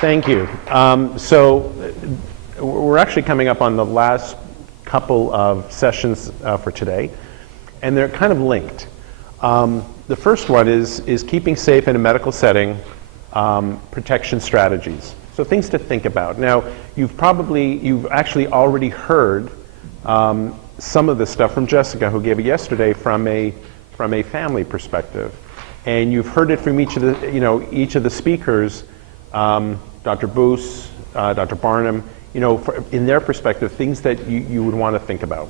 Thank you. So we're actually coming up on the last couple of sessions for today, and they're kind of linked. The first one is keeping safe in a medical setting, protection strategies. So things to think about. Now, you've actually already heard some of the stuff from Jessica, who gave it yesterday from a family perspective, and you've heard it from each of the speakers, Dr. Boos, Dr. Barnum, in their perspective, things that you would want to think about.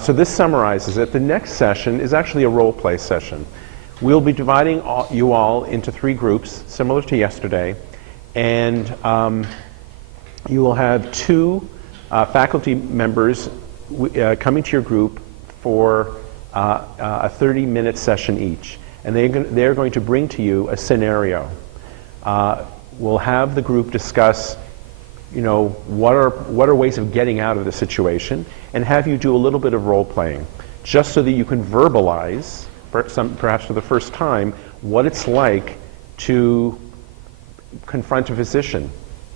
So this summarizes it. The next session is actually a role play session. We'll be dividing you all into 3 groups, similar to yesterday, and you will have 2 faculty members coming to your group for a 30-minute session each, and they're going to bring to you a scenario. We'll have the group discuss, what are ways of getting out of the situation, and have you do a little bit of role playing, just so that you can verbalize, perhaps for the first time, what it's like to confront a physician,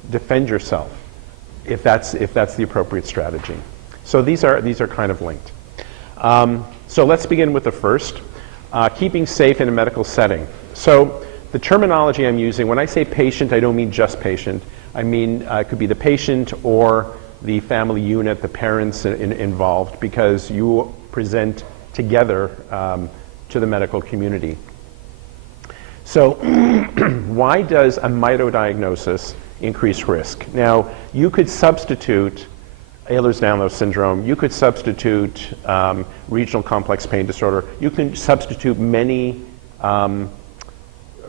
defend yourself, if that's the appropriate strategy. So these are kind of linked. So let's begin with the first, keeping safe in a medical setting. So the terminology I'm using, when I say patient, I don't mean just patient. I mean it could be the patient or the family unit, the parents involved, because you present together to the medical community. So why does a mitodiagnosis increase risk? Now, you could substitute Ehlers-Danlos syndrome, you could substitute regional complex pain disorder, you can substitute many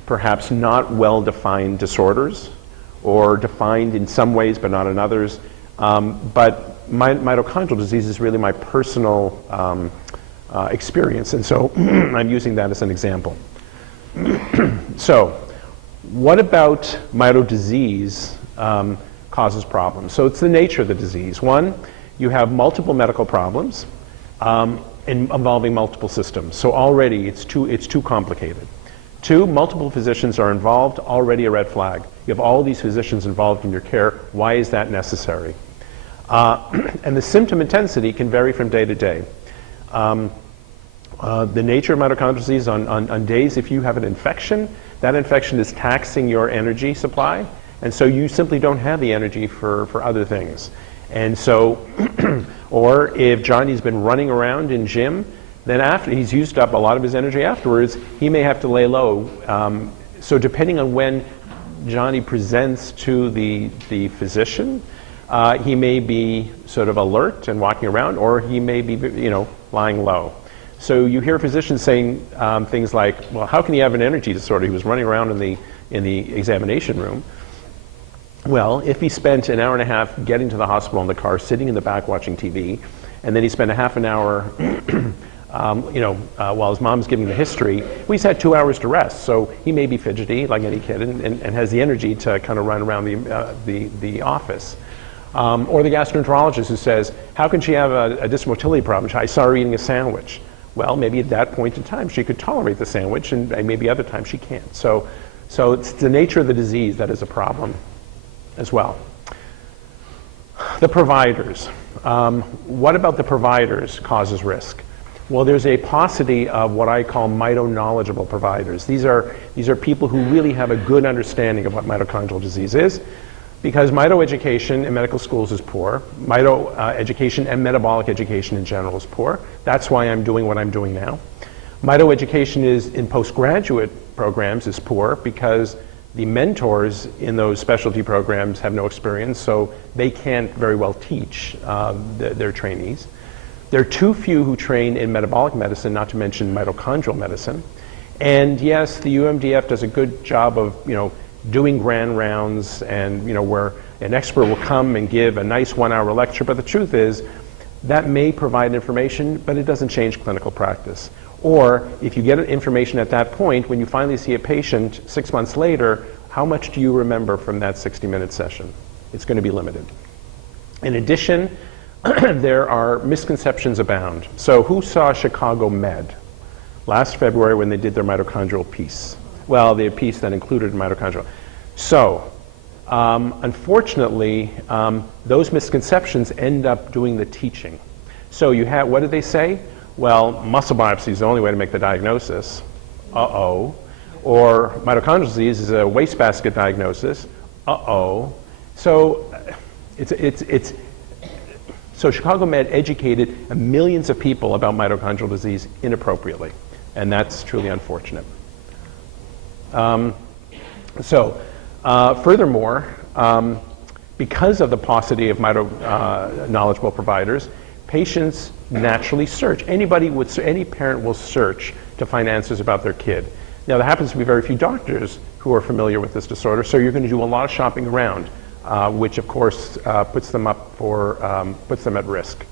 perhaps not well-defined disorders, or defined in some ways but not in others. But mitochondrial disease is really my personal experience, and so I'm using that as an example. So what about mito disease causes problems? So it's the nature of the disease. One, you have multiple medical problems involving multiple systems. So already it's too complicated. 2, multiple physicians are involved, already a red flag. You have all these physicians involved in your care. Why is that necessary? And the symptom intensity can vary from day to day. The nature of mitochondrial disease, on days if you have an infection, that infection is taxing your energy supply, and so you simply don't have the energy for other things. And so, or if Johnny's been running around in gym, then after he's used up a lot of his energy afterwards, he may have to lay low. So depending on when Johnny presents to the physician, he may be sort of alert and walking around, or he may be lying low. So you hear physicians saying things like, well, how can he have an energy disorder? He was running around in the examination room. Well, if he spent an hour and a half getting to the hospital in the car, sitting in the back watching TV, and then he spent a half an hour while his mom's giving the history, well, he's had 2 hours to rest, so he may be fidgety like any kid and has the energy to kind of run around the office. Or the gastroenterologist who says, how can she have a dysmotility problem? I saw her eating a sandwich. Well, maybe at that point in time she could tolerate the sandwich, and maybe other times she can't. So it's the nature of the disease that is a problem as well. The providers. What about the providers causes risk? Well, there's a paucity of what I call mito-knowledgeable providers. These are people who really have a good understanding of what mitochondrial disease is, because mito education in medical schools is poor. Mito education and metabolic education in general is poor. That's why I'm doing what I'm doing now. Mito education in postgraduate programs is poor because the mentors in those specialty programs have no experience, so they can't very well teach their trainees. There are too few who train in metabolic medicine, not to mention mitochondrial medicine. And yes, the UMDF does a good job of doing grand rounds, and where an expert will come and give a nice 1-hour lecture, but the truth is that may provide information, but it doesn't change clinical practice. Or if you get information at that point, when you finally see a patient 6 months later, how much do you remember from that 60-minute session? It's going to be limited. In addition, there are misconceptions abound. So who saw Chicago Med last February when they did their mitochondrial piece? Well, the piece that included mitochondrial. So Unfortunately, those misconceptions end up doing the teaching. So you have, what did they say? Well, muscle biopsy is the only way to make the diagnosis. Uh-oh. Or mitochondrial disease is a wastebasket diagnosis. Uh-oh. So so Chicago Med educated millions of people about mitochondrial disease inappropriately, and that's truly unfortunate. Furthermore, because of the paucity of knowledgeable providers, patients naturally search. Any parent will search to find answers about their kid. Now, there happens to be very few doctors who are familiar with this disorder, so you're going to do a lot of shopping around, which of course puts them at risk.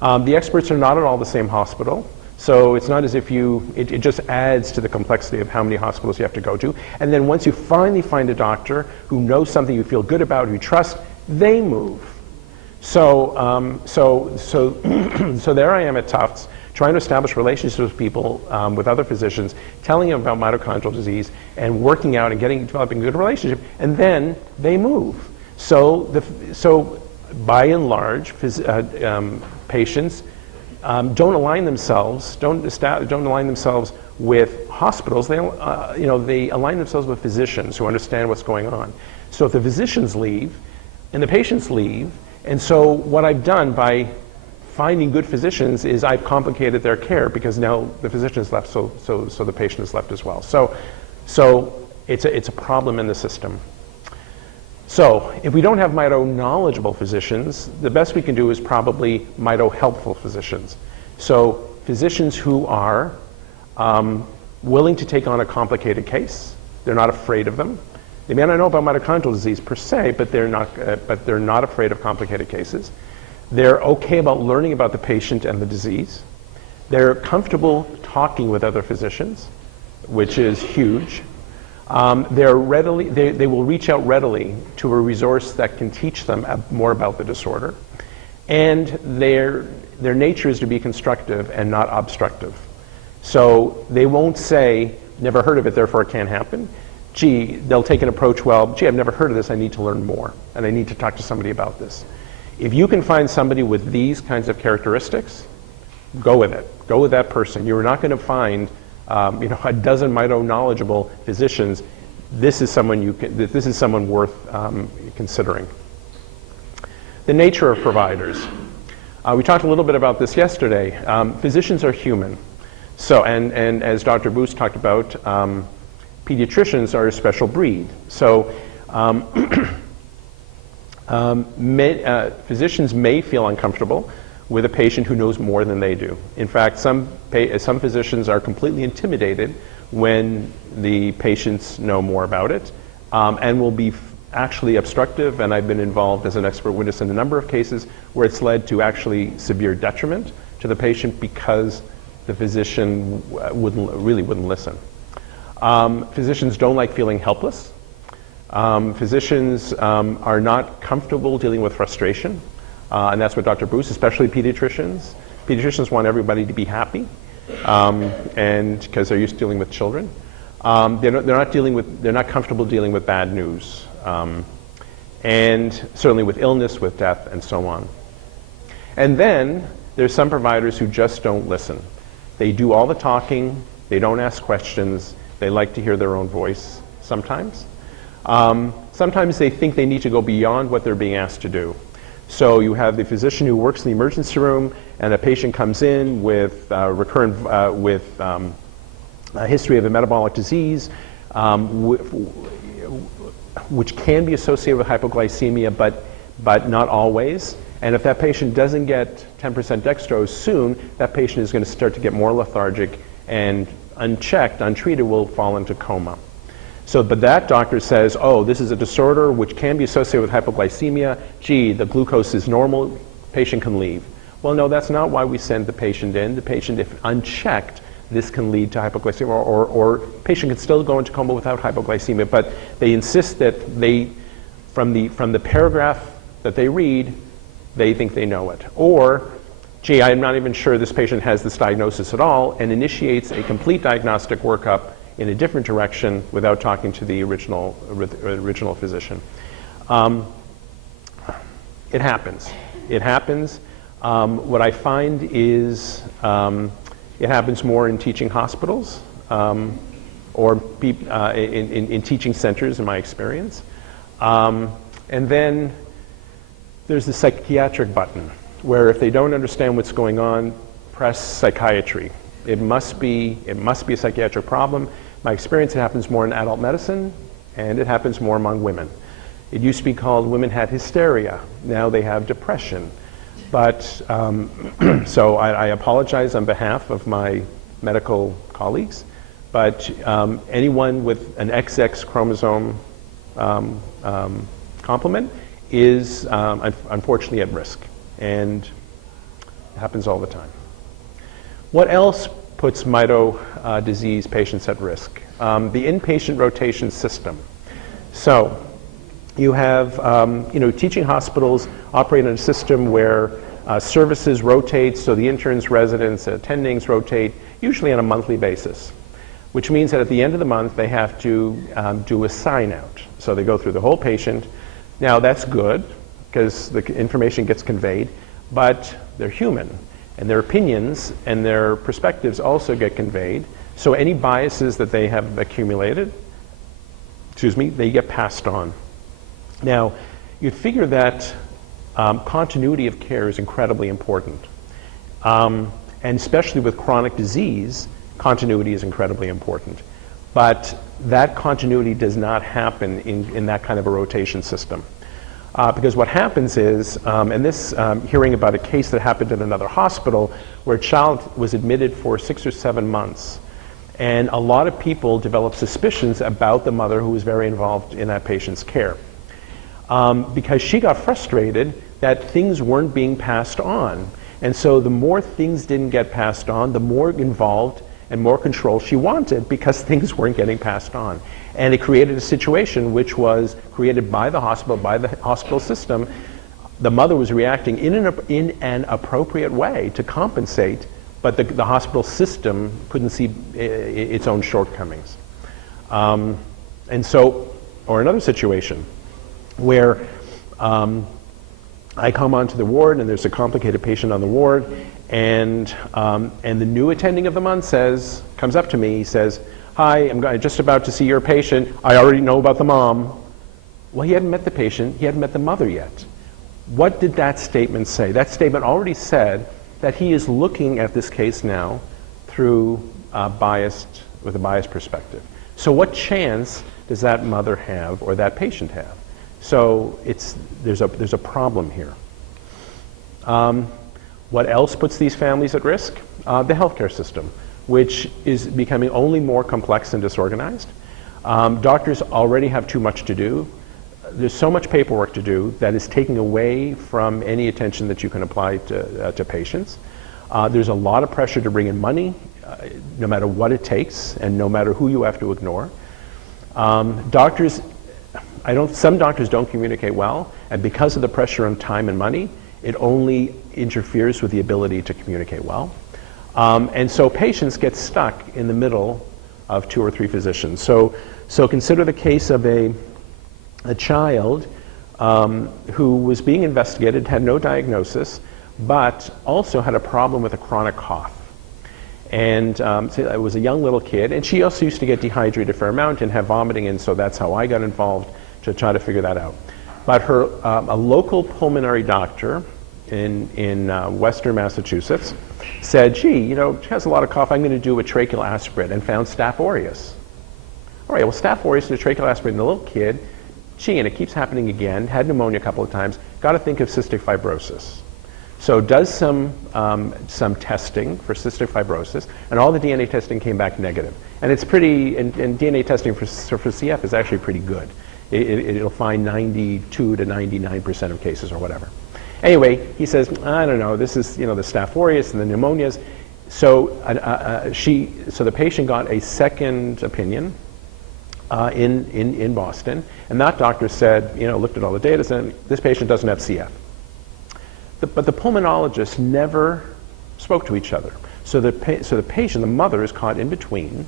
The experts are not at all the same hospital, so it's not as if it just adds to the complexity of how many hospitals you have to go to. And then once you finally find a doctor who knows something you feel good about, who you trust, they move. So there I am at Tufts, trying to establish relationships with people, with other physicians, telling them about mitochondrial disease, and working out and developing a good relationship, and then they move. So by and large, patients don't align themselves with hospitals. They align themselves with physicians who understand what's going on. So if the physicians leave and the patients leave, and so what I've done by finding good physicians is I've complicated their care, because now the physician is left, so the patient is left as well. So it's a problem in the system. So if we don't have mito-knowledgeable physicians, the best we can do is probably mito-helpful physicians. So physicians who are willing to take on a complicated case. They're not afraid of them. They may not know about mitochondrial disease per se, but they're not afraid of complicated cases. They're okay about learning about the patient and the disease. They're comfortable talking with other physicians, which is huge. They will reach out readily to a resource that can teach them more about the disorder. And their nature is to be constructive and not obstructive. So they won't say, never heard of it, therefore it can't happen. Gee, they'll take an approach, well, gee, I've never heard of this, I need to learn more, and I need to talk to somebody about this. If you can find somebody with these kinds of characteristics, go with it. Go with that person. You're not going to find a dozen mito-knowledgeable physicians. This is someone worth considering. The nature of providers. We talked a little bit about this yesterday. Physicians are human. So, and as Dr. Booth talked about, pediatricians are a special breed. So physicians may feel uncomfortable with a patient who knows more than they do. In fact, some physicians are completely intimidated when the patients know more about it, and will be actually obstructive, and I've been involved as an expert witness in a number of cases where it's led to actually severe detriment to the patient because the physician really wouldn't listen. Physicians don't like feeling helpless. Physicians are not comfortable dealing with frustration, and that's what Dr. Bruce, especially pediatricians. Pediatricians want everybody to be happy, and because they're used to dealing with children. They're not comfortable dealing with bad news, and certainly with illness, with death, and so on. And then there's some providers who just don't listen. They do all the talking. They don't ask questions. They like to hear their own voice sometimes. Sometimes they think they need to go beyond what they're being asked to do. So you have the physician who works in the emergency room, and a patient comes in with a history of a metabolic disease, which can be associated with hypoglycemia, but not always. And if that patient doesn't get 10% dextrose soon, that patient is going to start to get more lethargic, and unchecked, untreated, will fall into coma. So, but that doctor says, oh, this is a disorder which can be associated with hypoglycemia. Gee, the glucose is normal, patient can leave. Well, no, that's not why we send the patient in. The patient, if unchecked, this can lead to hypoglycemia, or patient can still go into coma without hypoglycemia, but they insist that from the paragraph that they read, they think they know it. Or, gee, I'm not even sure this patient has this diagnosis at all, and initiates a complete diagnostic workup in a different direction without talking to the original physician. It happens. It happens. What I find is it happens more in teaching hospitals or in teaching centers, in my experience. And then there's the psychiatric button, where if they don't understand what's going on, press psychiatry. It must be a psychiatric problem. My experience, it happens more in adult medicine, and it happens more among women. It used to be called women had hysteria. Now they have depression. But, so I apologize on behalf of my medical colleagues, but anyone with an XX chromosome complement is unfortunately at risk, and it happens all the time. What else puts mito disease patients at risk? The inpatient rotation system. So you have, teaching hospitals operate in a system where services rotate, so the interns, residents, attendings rotate, usually on a monthly basis, which means that at the end of the month they have to do a sign out. So they go through the whole patient. Now that's good because the information gets conveyed, but they're human and their opinions and their perspectives also get conveyed. So any biases that they have accumulated, they get passed on. Now, you'd figure that continuity of care is incredibly important. And especially with chronic disease, continuity is incredibly important. But that continuity does not happen in that kind of a rotation system. Because what happens is, and this hearing about a case that happened in another hospital where a child was admitted for 6 or 7 months, and a lot of people developed suspicions about the mother who was very involved in that patient's care. Because she got frustrated that things weren't being passed on. And so the more things didn't get passed on, the more involved and more control she wanted because things weren't getting passed on. And it created a situation which was created by the hospital system. The mother was reacting in an appropriate way to compensate, but the hospital system couldn't see its own shortcomings. And so, or another situation where I come onto the ward and there's a complicated patient on the ward, and the new attending of the month comes up to me, he says, "Hi, I'm just about to see your patient. I already know about the mom." Well, he hadn't met the patient, he hadn't met the mother yet. What did that statement say? That statement already said that he is looking at this case now through with a biased perspective. So what chance does that mother have or that patient have? So there's a problem here. What else puts these families at risk? The healthcare system, which is becoming only more complex and disorganized. Doctors already have too much to do. There's so much paperwork to do that is taking away from any attention that you can apply to patients. There's a lot of pressure to bring in money, no matter what it takes, and no matter who you have to ignore. Some doctors don't communicate well, and because of the pressure on time and money, it only interferes with the ability to communicate well. And so patients get stuck in the middle of 2 or 3 physicians. So consider the case of a child who was being investigated, had no diagnosis, but also had a problem with a chronic cough. And so it was a young little kid, and she also used to get dehydrated a fair amount and have vomiting, and so that's how I got involved to try to figure that out. But a local pulmonary doctor in Western Massachusetts said, "Gee, she has a lot of cough. I'm going to do a tracheal aspirate," and found Staph aureus. All right, well, Staph aureus and a tracheal aspirate in a little kid, and it keeps happening again, had pneumonia a couple of times, got to think of cystic fibrosis. So does some testing for cystic fibrosis, and all the DNA testing came back negative. And it's pretty, and DNA testing for CF is actually pretty good. It'll find 92 to 99% of cases or whatever. Anyway, he says, "I don't know, this is the Staph aureus and the pneumonias." So the patient got a second opinion in Boston, and that doctor said, looked at all the data, said this patient doesn't have CF. But the pulmonologists never spoke to each other. So the patient, the mother, is caught in between.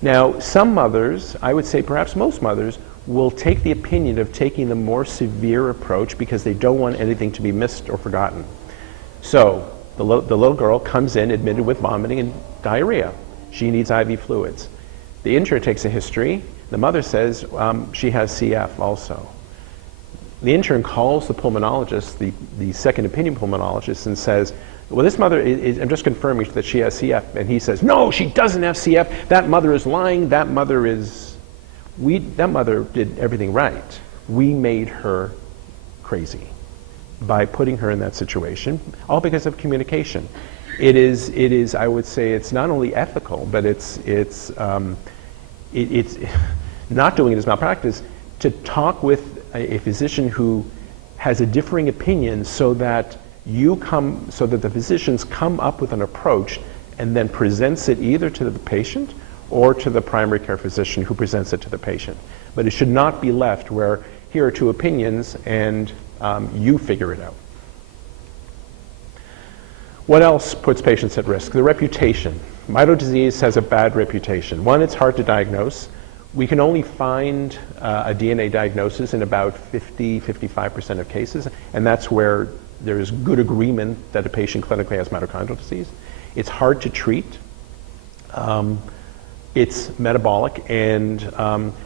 Now, some mothers, I would say perhaps most mothers, will take the opinion of taking the more severe approach because they don't want anything to be missed or forgotten. So the little girl comes in admitted with vomiting and diarrhea. She needs IV fluids. The intern takes a history. The mother says she has CF also. The intern calls the pulmonologist, the second opinion pulmonologist, and says, well, this mother, I'm just confirming that she has CF. And he says, no, she doesn't have CF. That mother is lying. That mother did everything right. We made her crazy by putting her in that situation, all because of communication. It is, I would say, it's not only ethical, but it's not doing it as malpractice to talk with a physician who has a differing opinion so that the physicians come up with an approach and then presents it either to the patient or to the primary care physician who presents it to the patient. But it should not be left where here are two opinions and you figure it out. What else puts patients at risk? The reputation. Mito disease has a bad reputation. One, it's hard to diagnose. We can only find a DNA diagnosis in about 55% of cases, and that's where there is good agreement that a patient clinically has mitochondrial disease. It's hard to treat. It's metabolic, and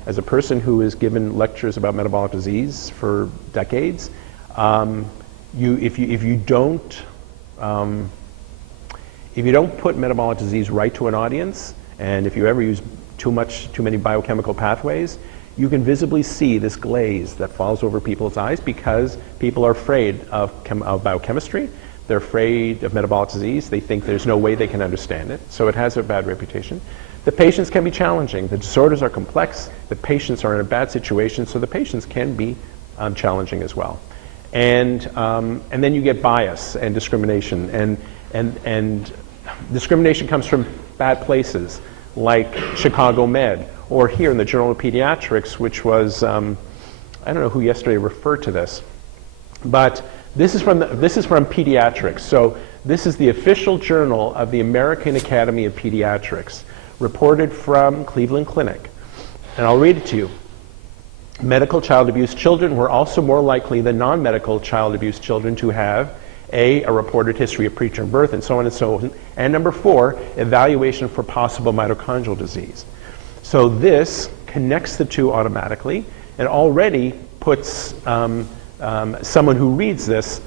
as a person who has given lectures about metabolic disease for decades, if you don't put metabolic disease right to an audience, and if you ever use too many biochemical pathways, you can visibly see this glaze that falls over people's eyes because people are afraid of biochemistry. They're afraid of metabolic disease. They think there's no way they can understand it. So it has a bad reputation. The patients can be challenging. The disorders are complex. The patients are in a bad situation, so the patients can be challenging as well. And then you get bias and discrimination. And discrimination comes from bad places, like Chicago Med, or here in the Journal of Pediatrics, which was, I don't know who yesterday referred to this, but this is from Pediatrics. So this is the official journal of the American Academy of Pediatrics, reported from Cleveland Clinic. And I'll read it to you. Medical child abuse children were also more likely than non-medical child abuse children to have a reported history of preterm birth, and so on and so on. And number 4, evaluation for possible mitochondrial disease. So this connects the two automatically and already puts someone who reads this,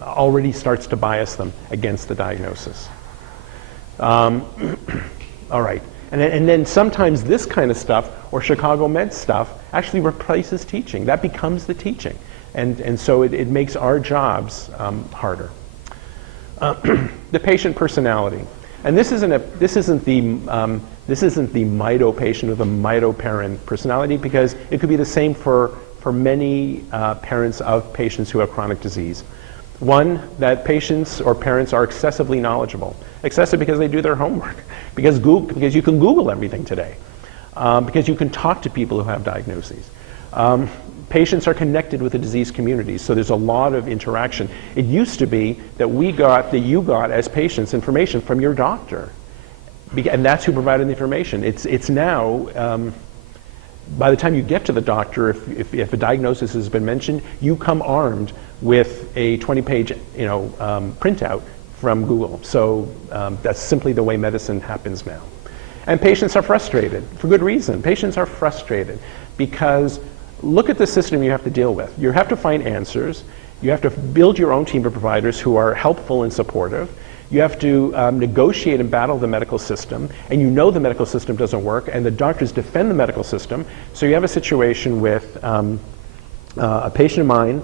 already starts to bias them against the diagnosis. All right. And then sometimes this kind of stuff, or Chicago Med stuff, actually replaces teaching. That becomes the teaching. And so it makes our jobs harder. The patient personality, and this isn't the mito patient or the mito parent personality, because it could be the same for many parents of patients who have chronic disease. One, that patients or parents are excessively knowledgeable. Excessive because they do their homework, because you can Google everything today, because you can talk to people who have diagnoses. Patients are connected with the disease community, so there's a lot of interaction. It used to be that you got as patients information from your doctor, and that's who provided the information. It's now, by the time you get to the doctor, if a diagnosis has been mentioned, you come armed with a 20-page printout from Google. So that's simply the way medicine happens now. And patients are frustrated, for good reason. Patients are frustrated because look at the system you have to deal with. You have to find answers. You have to build your own team of providers who are helpful and supportive. You have to negotiate and battle the medical system, and you know the medical system doesn't work, and the doctors defend the medical system. So you have a situation with a patient of mine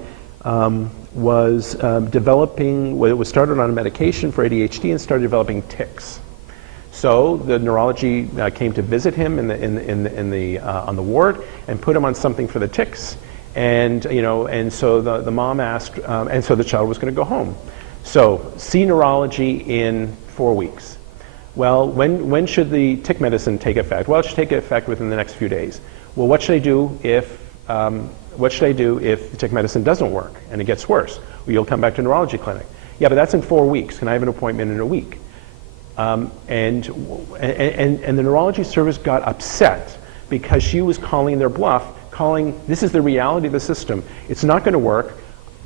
was was started on a medication for ADHD and started developing tics. So the neurology came to visit him on the ward and put him on something for the tics, and so the mom asked, and so the child was going to go home. So see neurology in 4 weeks. Well, when should the tick medicine take effect? Well, it should take effect within the next few days. Well, what should I do if the tick medicine doesn't work and it gets worse? Well, you'll come back to neurology clinic. Yeah, but that's in 4 weeks. Can I have an appointment in a week? And the neurology service got upset because she was calling their bluff, this is the reality of the system. It's not going to work.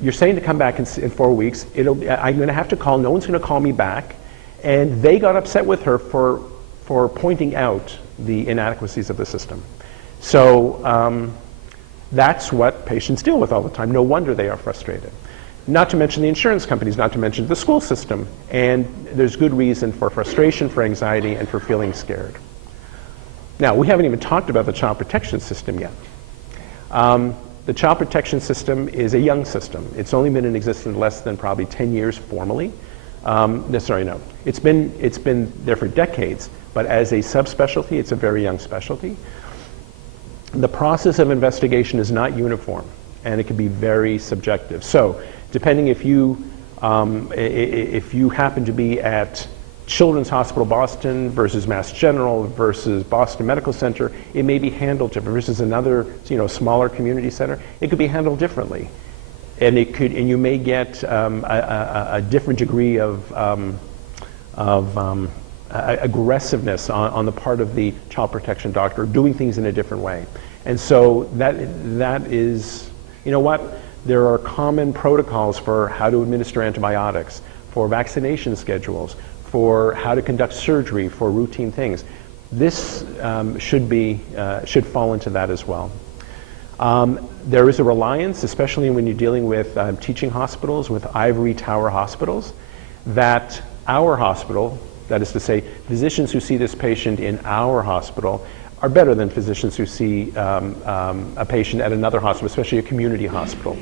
You're saying to come back in 4 weeks. I'm going to have to call. No one's going to call me back. And they got upset with her for pointing out the inadequacies of the system. So that's what patients deal with all the time. No wonder they are frustrated. Not to mention the insurance companies, not to mention the school system. And there's good reason for frustration, for anxiety, and for feeling scared. Now, we haven't even talked about the child protection system yet. The child protection system is a young system. It's only been in existence less than probably 10 years formally. No. It's been there for decades, but as a subspecialty, it's a very young specialty. The process of investigation is not uniform, and it can be very subjective. So, depending if you happen to be at Children's Hospital Boston versus Mass General versus Boston Medical Center, it may be handled different. Versus another, smaller community center, it could be handled differently, and you may get a different degree of aggressiveness on the part of the child protection doctor, doing things in a different way. And so that is, there are common protocols for how to administer antibiotics, for vaccination schedules, for how to conduct surgery, for routine things. This should fall into that as well. There is a reliance, especially when you're dealing with teaching hospitals, with ivory tower hospitals, that our hospital, that is to say, physicians who see this patient in our hospital are better than physicians who see a patient at another hospital, especially a community hospital.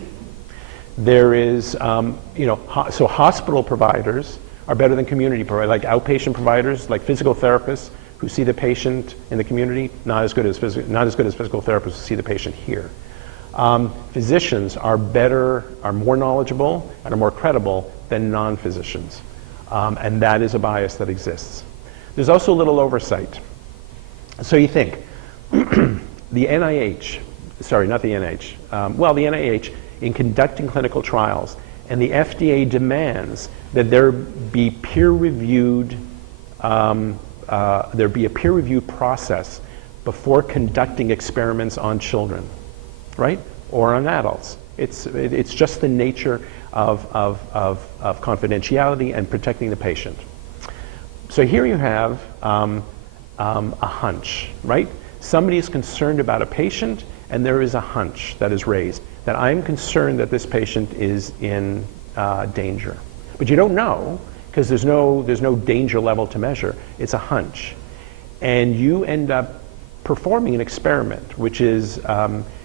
There is, so hospital providers are better than community providers, like outpatient providers, like physical therapists who see the patient in the community, not as good as physical therapists who see the patient here. Physicians are more knowledgeable, and are more credible than non-physicians. And that is a bias that exists. There's also little oversight. So you think, the NIH, sorry, not the NIH, the NIH, in conducting clinical trials, and the FDA demands that there be a peer-reviewed process before conducting experiments on children, right, or on adults. It's just the nature of confidentiality and protecting the patient. So here you have a hunch, right? Somebody is concerned about a patient, and there is a hunch that is raised that I'm concerned that this patient is in danger. But you don't know, because there's no danger level to measure. It's a hunch. And you end up performing an experiment, which is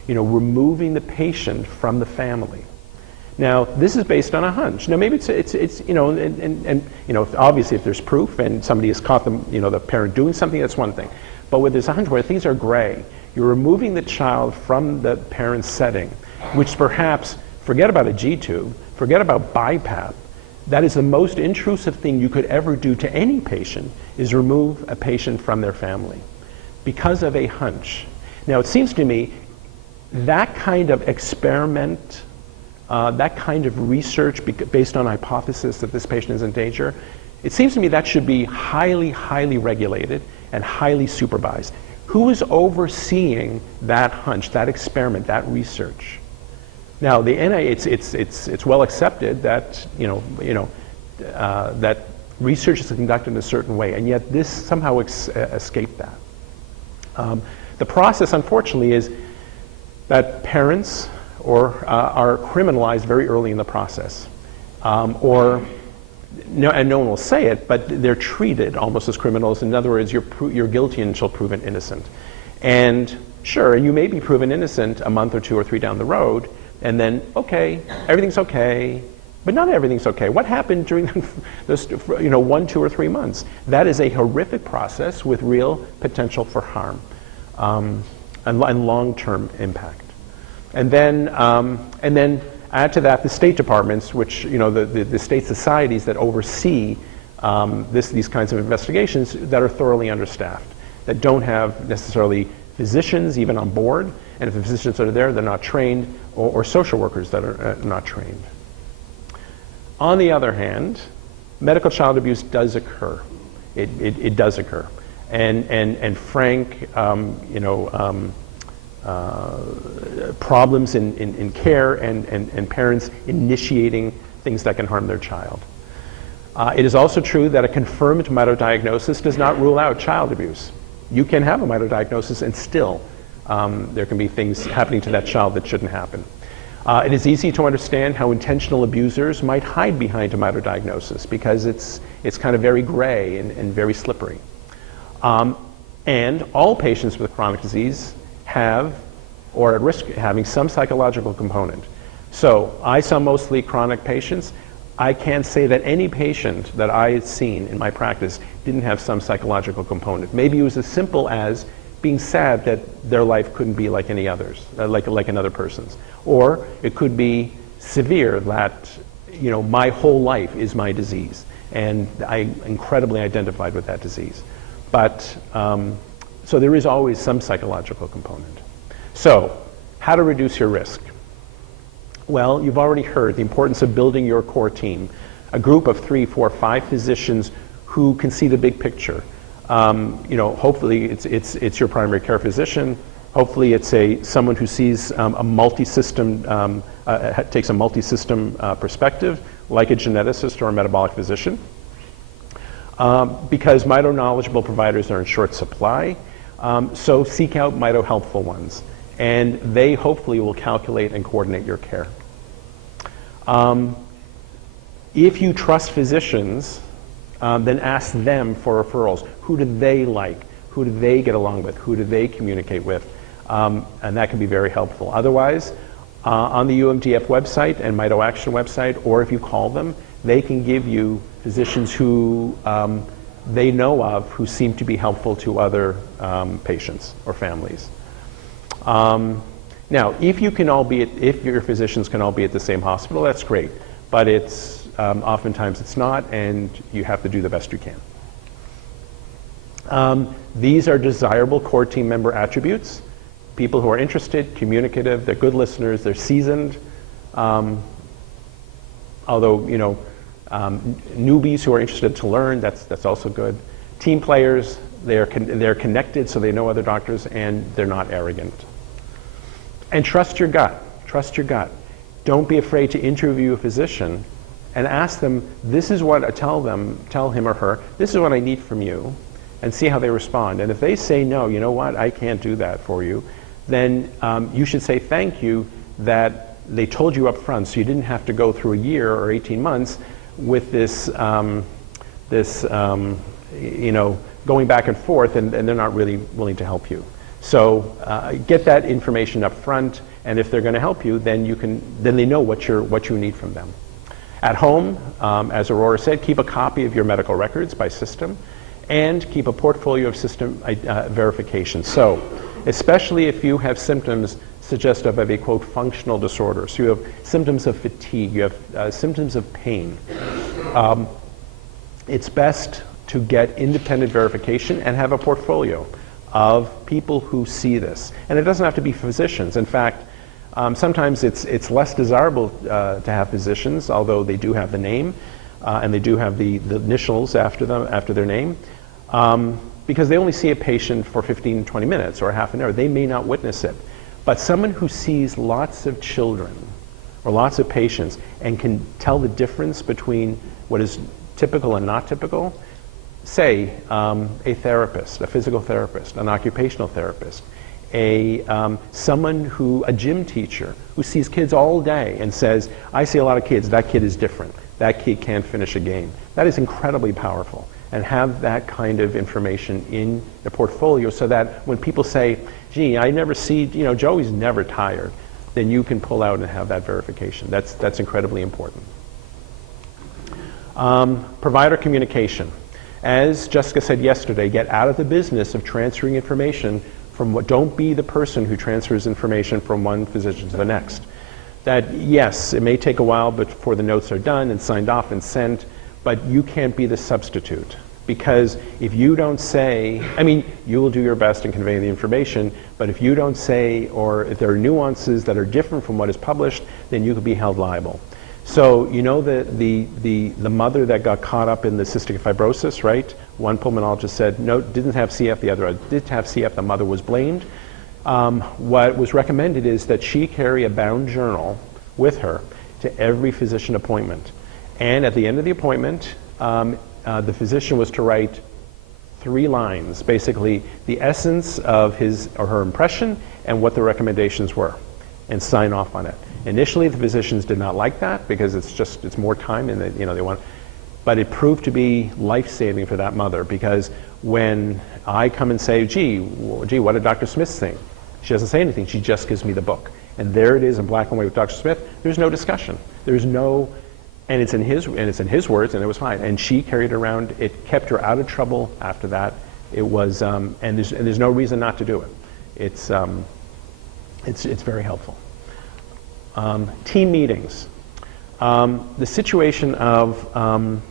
removing the patient from the family. Now, this is based on a hunch. Now, maybe it's obviously if there's proof and somebody has caught them, the parent doing something, that's one thing. But when there's a hunch where things are gray, you're removing the child from the parent's setting, which perhaps, forget about a G-tube, forget about BiPAP, that is the most intrusive thing you could ever do to any patient, is remove a patient from their family because of a hunch. Now, it seems to me that kind of experiment, that kind of research based on a hypothesis that this patient is in danger, it seems to me that should be highly, highly regulated and highly supervised. Who is overseeing that hunch, that experiment, that research? Now, the NIH, it's well accepted that that research is conducted in a certain way, and yet this somehow escaped that. The process, unfortunately, is that parents are criminalized very early in the process, and no one will say it, but they're treated almost as criminals. In other words, you're guilty until proven innocent. And sure, you may be proven innocent a month or 2 or 3 down the road, and then, okay, everything's okay, but not everything's okay. What happened during those 1, 2, or 3 months? That is a horrific process with real potential for harm and long-term impact. And then add to that the state departments, which the state societies that oversee these kinds of investigations that are thoroughly understaffed, that don't have necessarily physicians even on board, and if the physicians are there, they're not trained, or social workers that are not trained. On the other hand, medical child abuse does occur. It does occur. and frank, problems in care and parents initiating things that can harm their child. It is also true that a confirmed mitodiagnosis does not rule out child abuse. You can have a mitodiagnosis and still there can be things happening to that child that shouldn't happen. It is easy to understand how intentional abusers might hide behind a mitodiagnosis because it's kind of very gray and very slippery. And all patients with chronic disease have or are at risk of having some psychological component. So I saw mostly chronic patients. I can't say that any patient that I had seen in my practice didn't have some psychological component. Maybe it was as simple as being sad that their life couldn't be like any others, like another person's. Or it could be severe that, my whole life is my disease, and I incredibly identified with that disease. But, so there is always some psychological component. So, how to reduce your risk? Well, you've already heard the importance of building your core team, a group of 3, 4, 5 physicians who can see the big picture. Hopefully it's your primary care physician. Hopefully it's someone who sees a multi-system, takes a multi-system perspective, like a geneticist or a metabolic physician. Because mito-knowledgeable providers are in short supply, so seek out mito-helpful ones, and they hopefully will calculate and coordinate your care. If you trust physicians, then ask them for referrals. Who do they like? Who do they get along with? Who do they communicate with? And that can be very helpful. Otherwise, on the UMDF website and Mito Action website, or if you call them, they can give you physicians who they know of who seem to be helpful to other patients or families. Now, if your physicians can all be at the same hospital, that's great. But oftentimes it's not, and you have to do the best you can. These are desirable core team member attributes. People who are interested, communicative, they're good listeners, they're seasoned. Although, newbies who are interested to learn, that's also good. Team players, they're connected so they know other doctors, and they're not arrogant. And trust your gut. Trust your gut. Don't be afraid to interview a physician and ask them, tell him or her, this is what I need from you, and see how they respond. And if they say, no, you know what, I can't do that for you, then you should say thank you that they told you up front, so you didn't have to go through a year or 18 months with this, going back and forth, and they're not really willing to help you. So get that information up front, and if they're going to help you, then they know what you need from them. At home, as Aurora said, keep a copy of your medical records by system, and keep a portfolio of system verification. So, especially if you have symptoms suggestive of a, quote, functional disorder. So you have symptoms of fatigue, you have symptoms of pain. It's best to get independent verification and have a portfolio of people who see this. And it doesn't have to be physicians. In fact, sometimes it's less desirable to have physicians, although they do have the name, and they do have the initials after their name, because they only see a patient for 15, 20 minutes or half an hour. They may not witness it. But someone who sees lots of children or lots of patients and can tell the difference between what is typical and not typical, say a therapist, a physical therapist, an occupational therapist, a gym teacher who sees kids all day and says, I see a lot of kids, that kid is different, that kid can't finish a game. That is incredibly powerful. And have that kind of information in the portfolio so that when people say, gee, I never see, Joey's never tired, then you can pull out and have that verification. That's incredibly important. Provider communication. As Jessica said yesterday, get out of the business of transferring information don't be the person who transfers information from one physician to the next. That, yes, it may take a while before the notes are done and signed off and sent, but you can't be the substitute. Because if you don't say, you will do your best in conveying the information, but if you don't say, or if there are nuances that are different from what is published, then you could be held liable. So you know the mother that got caught up in the cystic fibrosis, right? One pulmonologist said, no, didn't have CF, the other did have CF, the mother was blamed. What was recommended is that she carry a bound journal with her to every physician appointment. And at the end of the appointment, the physician was to write 3 lines, basically the essence of his or her impression and what the recommendations were, and sign off on it. Initially, the physicians did not like that because it's more time and they want, but it proved to be life-saving for that mother, because when I come and say, gee, what did Dr. Smith think? She doesn't say anything, she just gives me the book. And there it is in black and white with Dr. Smith. There's no discussion. There's no, and it's in his words, and it was fine. And she carried it around. It kept her out of trouble after that. It was, and there's no reason not to do it. It's very helpful. Team meetings. The situation of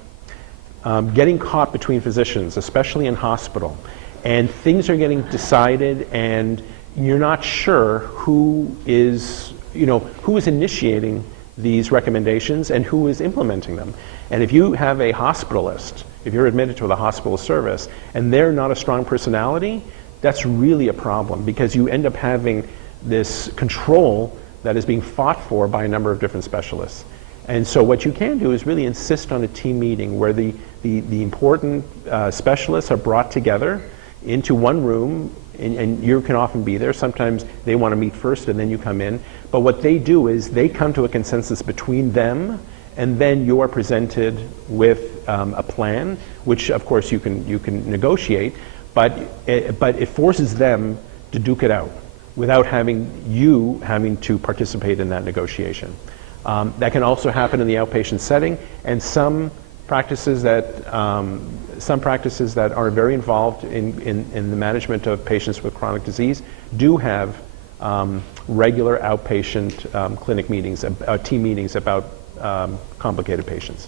getting caught between physicians, especially in hospital, and things are getting decided, and you're not sure who is initiating these recommendations and who is implementing them. And if you have a hospitalist, if you're admitted to the hospital service, and they're not a strong personality, that's really a problem, because you end up having this control that is being fought for by a number of different specialists. And so what you can do is really insist on a team meeting where the important specialists are brought together into one room, and you can often be there. Sometimes they want to meet first and then you come in. But what they do is they come to a consensus between them, and then you are presented with a plan, which of course you can negotiate, but it forces them to duke it out without having to participate in that negotiation. That can also happen in the outpatient setting, and some practices that are very involved in the management of patients with chronic disease do have regular outpatient clinic meetings, team meetings about complicated patients.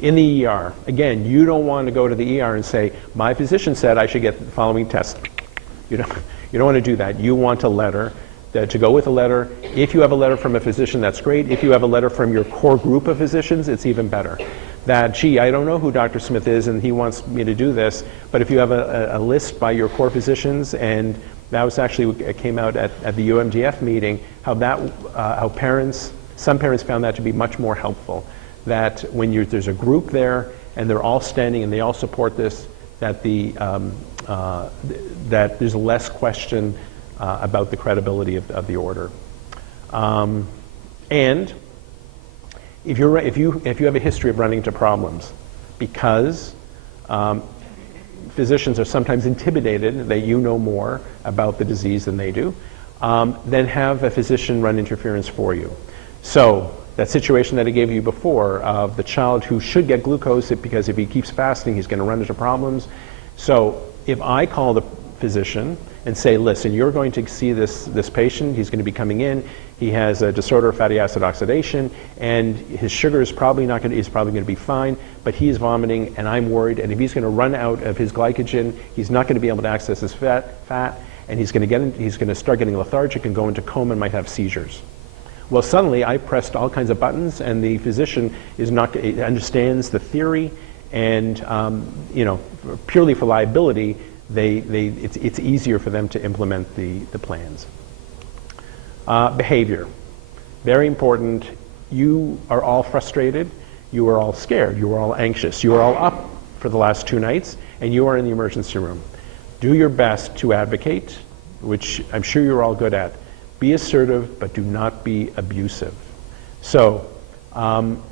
In the ER, again, you don't want to go to the ER and say, my physician said I should get the following test. You don't want to do that. You want a letter to go with a letter. If you have a letter from a physician, that's great. If you have a letter from your core group of physicians, it's even better. That, gee, I don't know who Dr. Smith is and he wants me to do this, but if you have a list by your core physicians, and that was actually, it came out at the UMDF meeting, how some parents found that to be much more helpful. That when there's a group there and they're all standing and they all support this, that that there's less question about the credibility of the order. And if you have a history of running into problems, because physicians are sometimes intimidated that you know more about the disease than they do, then have a physician run interference for you. So that situation that I gave you before of the child who should get glucose because if he keeps fasting, he's going to run into problems. So if I call the physician and say, listen, you're going to see this patient, he's going to be coming in, he has a disorder of fatty acid oxidation, and his sugar is probably going to be fine, but he's vomiting, and I'm worried, and if he's going to run out of his glycogen, he's not going to be able to access his fat, and he's going to start getting lethargic and go into coma and might have seizures. Well, suddenly I pressed all kinds of buttons, and the physician understands the theory, and purely for liability, it's easier for them to implement the plans. Behavior, very important. You are all frustrated, you are all scared, you are all anxious, you are all up for the last 2 nights, and you are in the emergency room. Do your best to advocate, which I'm sure you're all good at. Be assertive, but do not be abusive. So, don't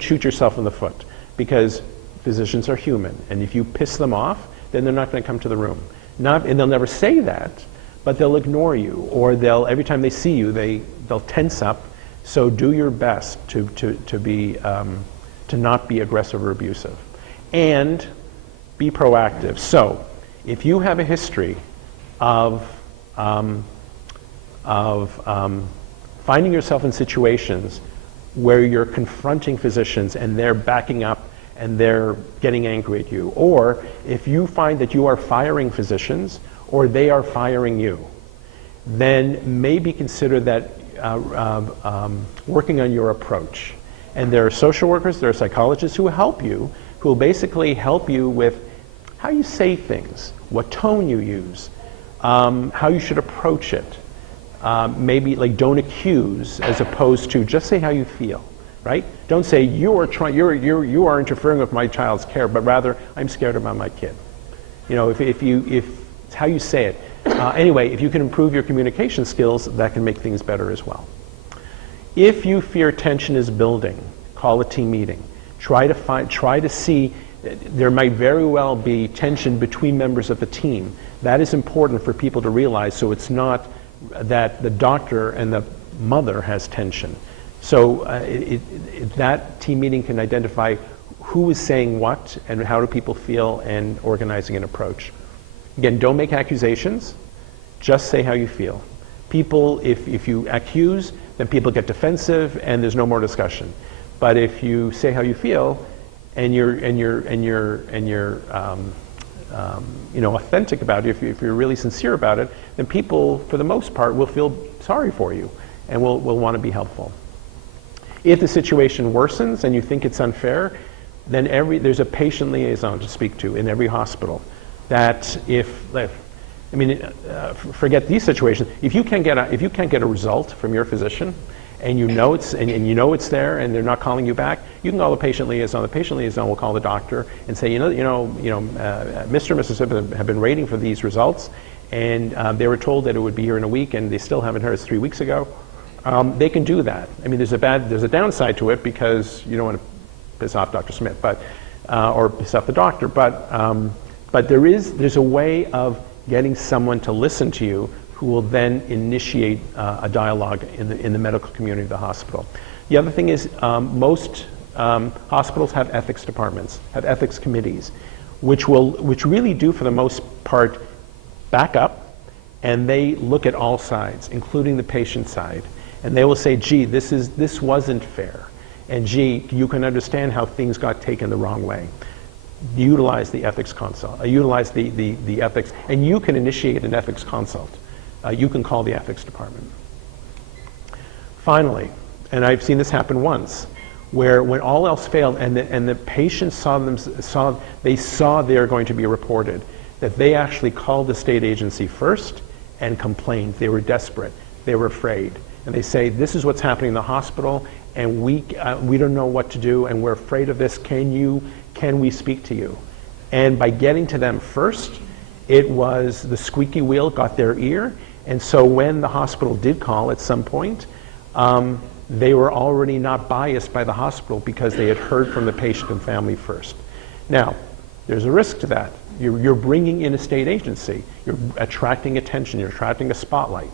shoot yourself in the foot, because physicians are human, and if you piss them off, then they're not going to come to the room. And they'll never say that, but they'll ignore you, or every time they see you, they'll tense up. So do your best to not be aggressive or abusive, and be proactive. So, if you have a history of finding yourself in situations where you're confronting physicians and they're backing up and they're getting angry at you, or if you find that you are firing physicians or they are firing you, then maybe consider that working on your approach. And there are social workers, there are psychologists who will help you, who will basically help you with how you say things, what tone you use, how you should approach it. Maybe like don't accuse as opposed to just say how you feel, right? Don't say you are interfering with my child's care, but rather I'm scared about my kid. You know, if it's how you say it. Anyway, if you can improve your communication skills, that can make things better as well. If you fear tension is building, call a team meeting. Try to see, there might very well be tension between members of the team. That is important for people to realize, so it's not that the doctor and the mother has tension. So that team meeting can identify who is saying what and how do people feel and organizing an approach. Again, don't make accusations, just say how you feel. People, if you accuse, then people get defensive and there's no more discussion. But if you say how you feel and you're authentic about it, if you're really sincere about it, then people, for the most part, will feel sorry for you and will want to be helpful. If the situation worsens and you think it's unfair, then there's a patient liaison to speak to in every hospital. That forget these situations. If you can't get a result from your physician, and you know it's there, and they're not calling you back, you can call the patient liaison. The patient liaison will call the doctor and say, Mr. and Mrs. have been waiting for these results, and they were told that it would be here in a week, and they still haven't heard. It's 3 weeks ago. They can do that. I mean, there's a downside to it because you don't want to piss off Dr. Smith, or piss off the doctor, but there's a way of getting someone to listen to you who will then initiate a dialogue in the medical community of the hospital. The other thing is most hospitals have ethics departments, have ethics committees, which really do, for the most part, back up, and they look at all sides, including the patient side, and they will say, gee, this wasn't fair, and gee, you can understand how things got taken the wrong way. Utilize the ethics consult, utilize the ethics, and you can initiate an ethics consult. You can call the ethics department. Finally, and I've seen this happen once, where when all else failed and the patients saw they were going to be reported, that they actually called the state agency first and complained. They were desperate. They were afraid. And they say, this is what's happening in the hospital, and we don't know what to do, and we're afraid of this. Can we speak to you? And by getting to them first, it was the squeaky wheel got their ear, and so when the hospital did call at some point, they were already not biased by the hospital because they had heard from the patient and family first. Now, there's a risk to that. You're bringing in a state agency. You're attracting attention. You're attracting a spotlight.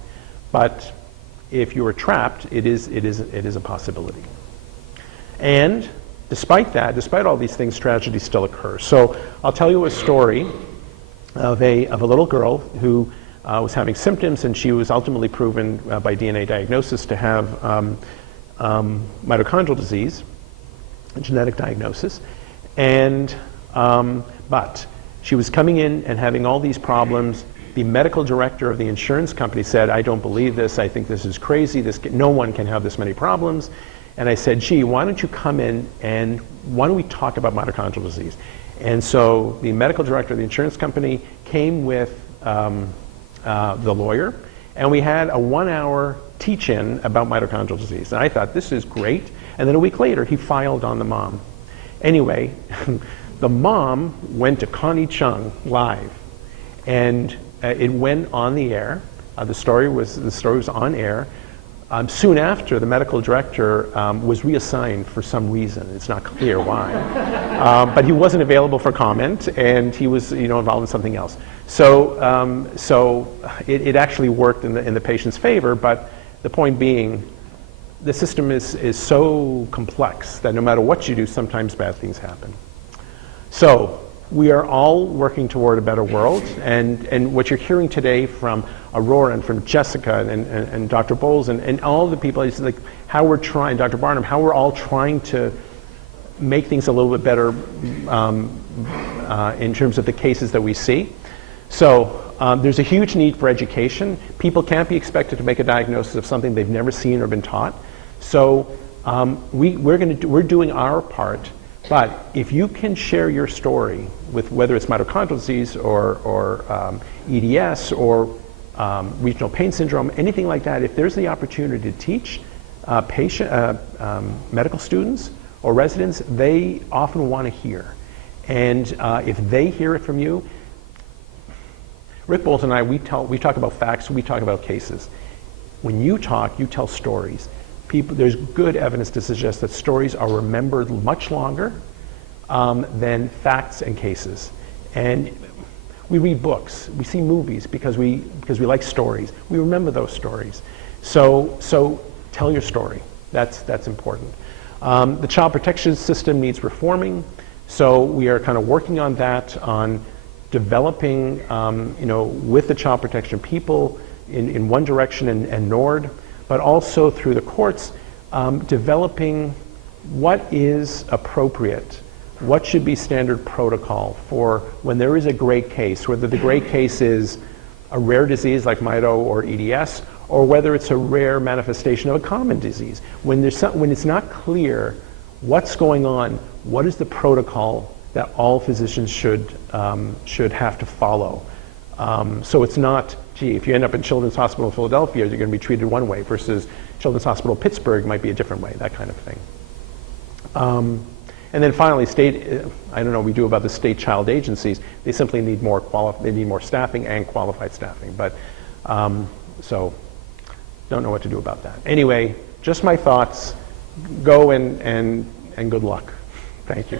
But if you are trapped, it is a possibility. And despite all these things, tragedy still occurs. So I'll tell you a story of a little girl who was having symptoms, and she was ultimately proven by DNA diagnosis to have mitochondrial disease, a genetic diagnosis, and but she was coming in and having all these problems. The medical director of the insurance company said, I don't believe this, I think this is crazy, no one can have this many problems. And I said, gee, why don't you come in and why don't we talk about mitochondrial disease? And so the medical director of the insurance company came with the lawyer, and we had a 1-hour teach-in about mitochondrial disease. And I thought, this is great. And then a week later, he filed on the mom. Anyway, the mom went to Connie Chung live, and it went on the air. The story was on air. Soon after, the medical director was reassigned for some reason. It's not clear why. But he wasn't available for comment, and he was involved in something else. So it actually worked in the patient's favor, but the point being, the system is so complex that no matter what you do, sometimes bad things happen. So we are all working toward a better world, and what you're hearing today from Aurora and from Jessica and Dr. Bowles and all the people, is like how we're trying, Dr. Barnum, how we're all trying to make things a little bit better in terms of the cases that we see. So there's a huge need for education. People can't be expected to make a diagnosis of something they've never seen or been taught. So we're doing our part, but if you can share your story with whether it's mitochondrial disease or EDS or regional pain syndrome, anything like that, if there's the opportunity to teach medical students or residents, they often want to hear. And if they hear it from you, Rick Bolt and I, we talk about facts, we talk about cases. When you talk, you tell stories. There's good evidence to suggest that stories are remembered much longer than facts and cases. And we read books, we see movies because we like stories. We remember those stories. So tell your story. That's important. The child protection system needs reforming. So we are kind of working on that, on developing, with the child protection people in one direction and NORD, but also through the courts, developing what is appropriate, what should be standard protocol for when there is a great case, whether the great case is a rare disease like mito or EDS, or whether it's a rare manifestation of a common disease. When it's not clear what's going on, what is the protocol that all physicians should have to follow? So it's not, gee, if you end up in Children's Hospital in Philadelphia, you're going to be treated one way versus Children's Hospital Pittsburgh might be a different way, that kind of thing. And then finally, I don't know what we do about the state child agencies. They simply need more staffing and qualified staffing. But so don't know what to do about that. Anyway, just my thoughts. Go and good luck. Thank you.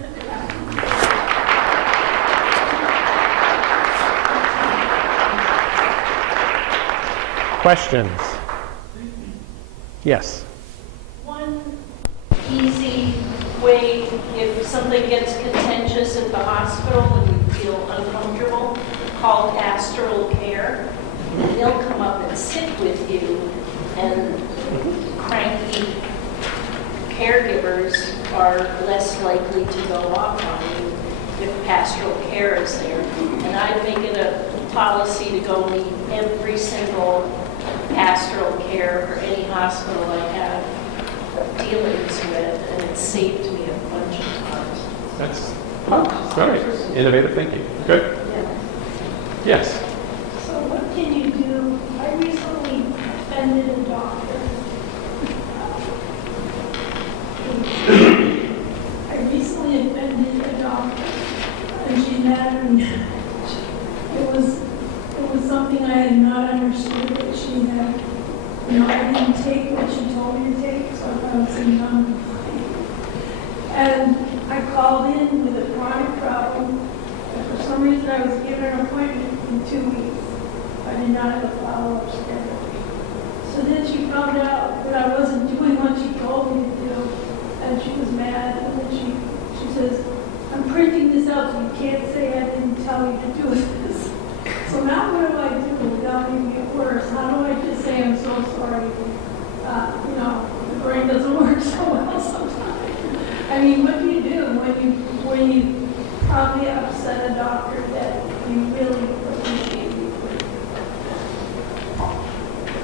Questions? Yes. One easy way, if something gets contentious at the hospital and you feel uncomfortable, call pastoral care. They'll come up and sit with you, and cranky caregivers are less likely to go off on you if pastoral care is there. And I make it a policy to go meet every single pastoral care for any hospital I have dealings with, and it saved me a bunch of times. That's all right. Innovative thinking. Good. Yeah. Yes. So what can you do? I recently offended a doctor. And she's mad at me. It was something I had not understood that she had. I didn't take what she told me to take, so I thought I was in non-compliant. And I called in with a chronic problem, and for some reason I was given an appointment in 2 weeks. I did not have a follow-up schedule. So then she found out that I wasn't doing what she told me to do, and she was mad, and then she says, I'm printing this out so you can't say I didn't tell you to do this. So now what do I do without making it worse? How do I just say I'm so sorry? The brain doesn't work so well sometimes. I mean, what do you do when you probably upset a doctor that you really appreciate you?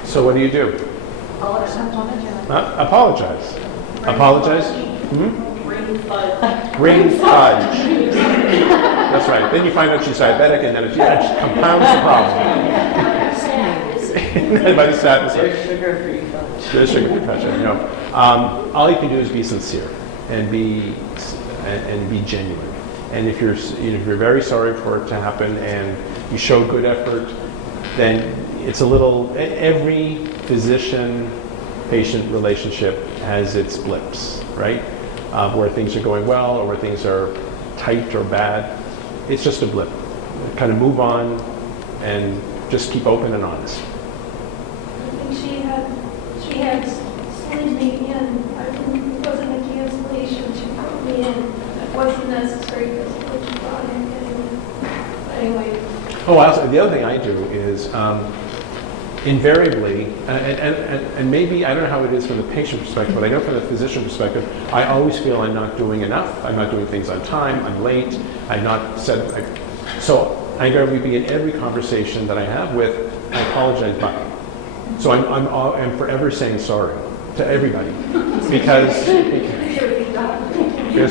So what do you do? Apologize. Apologize? Ring fudge. That's right. Then you find out she's diabetic, and then it compounds the problem. Everybody's sad. There's sugar-free fudge. There's sugar-free fudge. All you can do is be sincere and be genuine. And if you're very sorry for it to happen and you show good effort, then it's a little. Every physician-patient relationship has its blips, right? Where things are going well or where things are tight or bad. It's just a blip. Kind of move on and just keep open and honest. I think she had slid me in. It wasn't a cancellation. She put me in. It wasn't necessary because of what she brought in. But anyway. Oh, the other thing I do is invariably, and maybe, I don't know how it is from the patient perspective, but I know from the physician perspective, I always feel I'm not doing enough. I'm not doing things on time. I'm late. I'm not said. So I invariably begin every conversation that I have with, I apologize, but. So I'm forever saying sorry to everybody. Because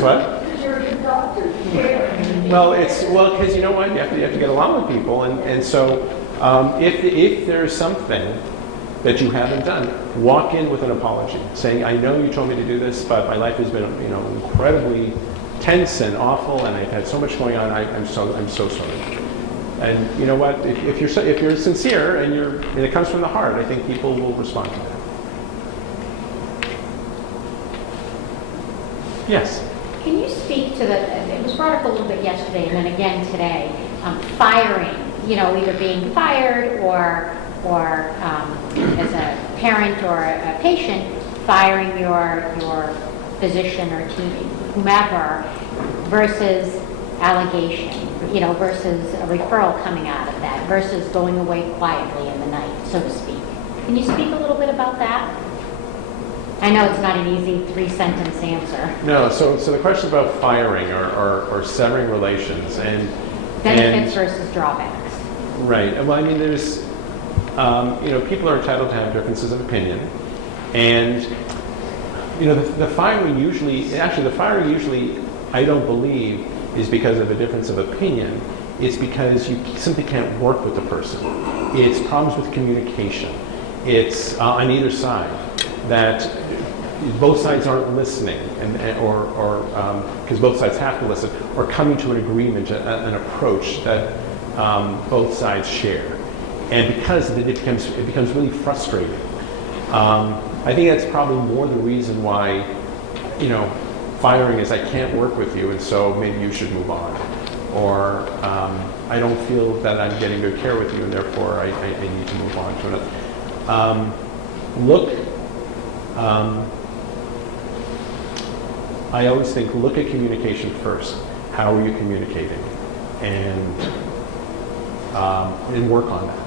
what? Well, because you know what? You have to get along with people. And so if there's something that you haven't done, walk in with an apology, saying, I know you told me to do this, but my life has been, incredibly tense and awful, and I've had so much going on. I'm so sorry. And you know what? If you're sincere and it comes from the heart, I think people will respond to that. Yes. Can you speak to it was brought up a little bit yesterday and then again today, firing, either being fired or as a parent or a patient, firing your physician or whomever versus allegation, versus a referral coming out of that, versus going away quietly in the night, so to speak. Can you speak a little bit about that? I know it's not an easy 3-sentence answer. No, so the question about firing or severing relations and benefits versus drawbacks. Right. Well, I mean, there's, people are entitled to have differences of opinion, and the firing usually, I don't believe, is because of a difference of opinion. It's because you simply can't work with the person. It's problems with communication. It's on either side that both sides aren't listening, or because both sides have to listen, or coming to an agreement, an approach that both sides share, and because it becomes really frustrating. I think that's probably more the reason why, firing is I can't work with you, and so maybe you should move on, or I don't feel that I'm getting good care with you, and therefore I need to move on to another. I always think, look at communication first. How are you communicating? And work on that.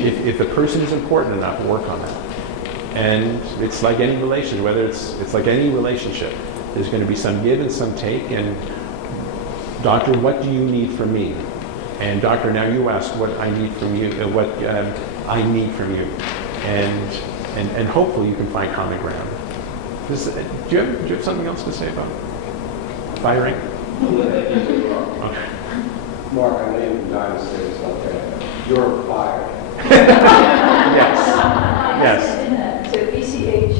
If the person is important enough, work on that. And it's like any relation, it's like any relationship. There's going to be some give and some take. And doctor, what do you need from me? And doctor, now you ask what I need from you, I need from you, and hopefully you can find common ground. Do you have something else to say about firing? Okay. Mark, I know you've been dying to say this, okay. You're fired. Yes. To BCH,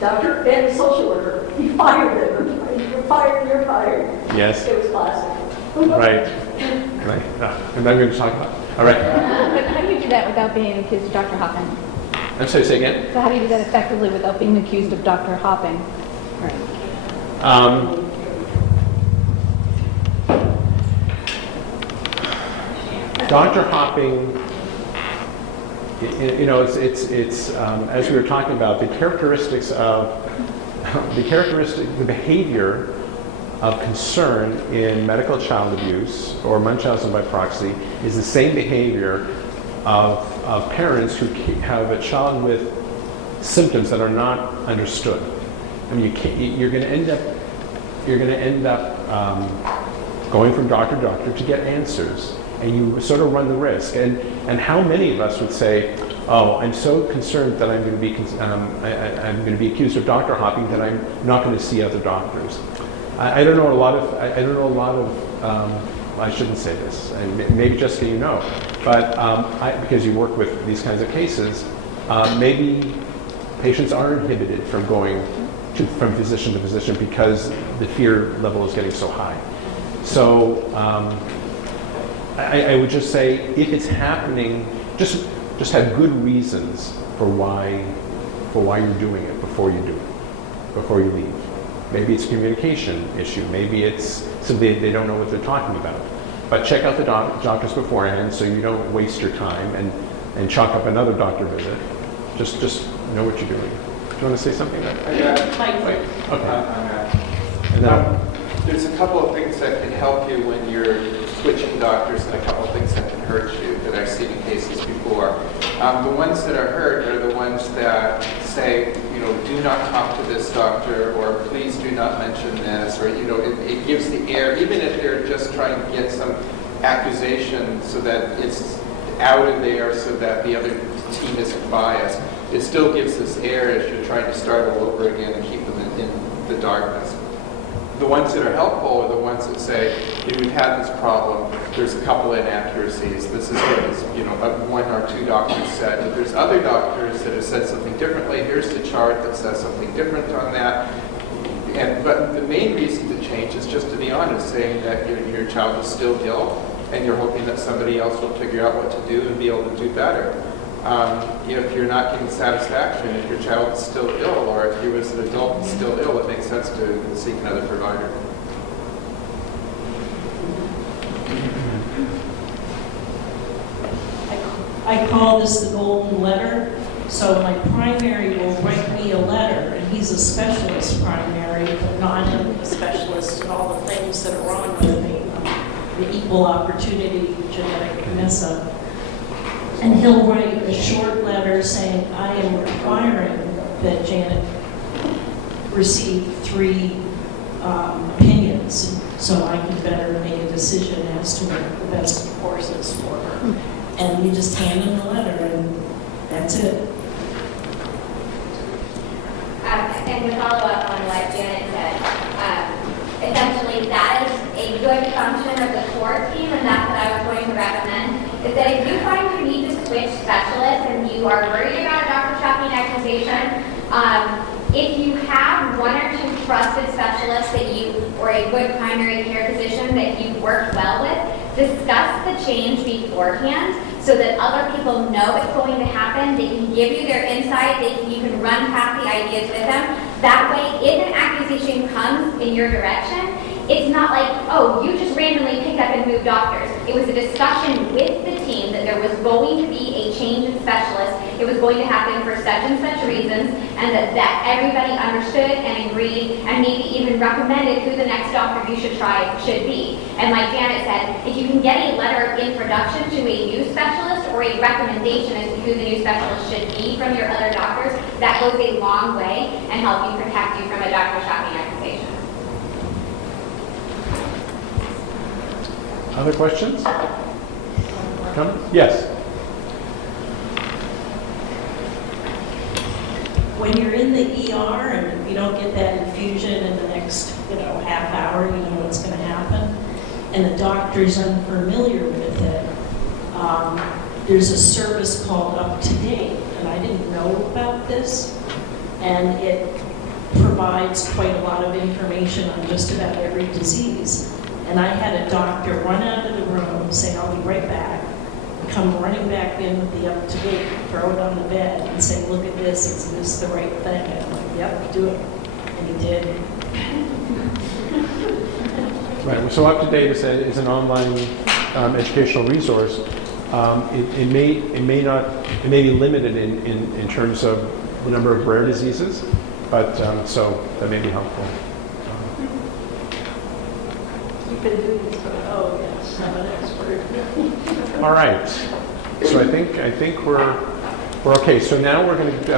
doctor and social worker, he fired them. You're fired, you're fired. Yes. It was classic. Right. And I'm going to talk about. All right. But how do you do that without being accused of Dr. Hopping? I'm sorry, say again? So how do you do that effectively without being accused of Dr. Hopping? Right. Doctor hopping, it's as we were talking about, the behavior of concern in medical child abuse or Munchausen by proxy is the same behavior of parents who have a child with symptoms that are not understood. I mean, you're going to end up going from doctor to doctor to get answers, and you sort of run the risk. And how many of us would say, "Oh, I'm so concerned that I'm going to be accused of doctor hopping that I'm not going to see other doctors." I don't know a lot of. I shouldn't say this, and maybe Jessica, but because you work with these kinds of cases, maybe patients are inhibited from going from physician to physician because the fear level is getting so high. So I would just say, if it's happening, just have good reasons for why you're doing it before you do it, before you leave. Maybe it's a communication issue. Maybe it's simply they don't know what they're talking about. But check out the doctors beforehand so you don't waste your time and chalk up another doctor visit. Just know what you're doing. Do you want to say something? Mike. Okay. And then, There's a couple of things that can help you when you're switching doctors, and a couple of things that can hurt you that I've seen in cases before. The ones that are hurt are the ones that say, do not talk to this doctor, or please do not mention this, or it gives the air, even if they're just trying to get some accusation so that it's out of there so that the other team isn't biased. It still gives this air as you're trying to start all over again and keep them in the darkness. The ones that are helpful are the ones that say, we've had this problem, there's a couple inaccuracies, this is what one or two doctors said, but there's other doctors that have said something differently, here's the chart that says something different on that. But the main reason to change is just to be honest, saying that your child is still ill, and you're hoping that somebody else will figure out what to do and be able to do better. If you're not getting satisfaction, if your child is still ill, or if you as an adult is still ill, it makes sense to seek another provider. I call this the golden letter. So my primary will write me a letter, and he's a specialist primary, but not a specialist in all the things that are wrong with me, the equal opportunity genetic mess-up. And he'll write a short letter saying, I am requiring that Janet receive 3 opinions so I can better make a decision as to what the best course is for her. And we just hand him the letter, and that's it. And to follow up on what Janet said, essentially that is a good function of the core team, and that's what I was going to recommend, is that if you find you need to switch specialists and you are worried about a doctor shopping accusation, if you have 1 or 2 trusted specialists that or a good primary care physician that you've worked well with, discuss the change beforehand so that other people know it's going to happen. They can give you their insight. You can run past the ideas with them. That way, if an accusation comes in your direction, it's not like, oh, you just randomly picked up and moved doctors. It was a discussion with the team that there was going to be a change in specialists. It was going to happen for such and such reasons, and that everybody understood and agreed, and maybe even recommended who the next doctor you should try should be. And like Janet said, if you can get a letter of introduction to a new specialist or a recommendation as to who the new specialist should be from your other doctors, that goes a long way and help you protect you from a doctor shopping accusation. Other questions? Comments? Yes. When you're in the ER and you don't get that infusion in the next, half hour, you know what's going to happen, and the doctor's unfamiliar with it, there's a service called Up to Date, and I didn't know about this, and it provides quite a lot of information on just about every disease. And I had a doctor run out of the room, say, I'll be right back, come running back in with the Up to Date, throw it on the bed, and say, look at this, is this the right thing? And I'm like, yep, do it. And he did. Right. So Up to Date is an online educational resource. It may be limited in terms of the number of rare diseases, but so that may be helpful. You've been doing this for, oh yes, I'm an expert. All right. So I think we're okay. So now we're going to do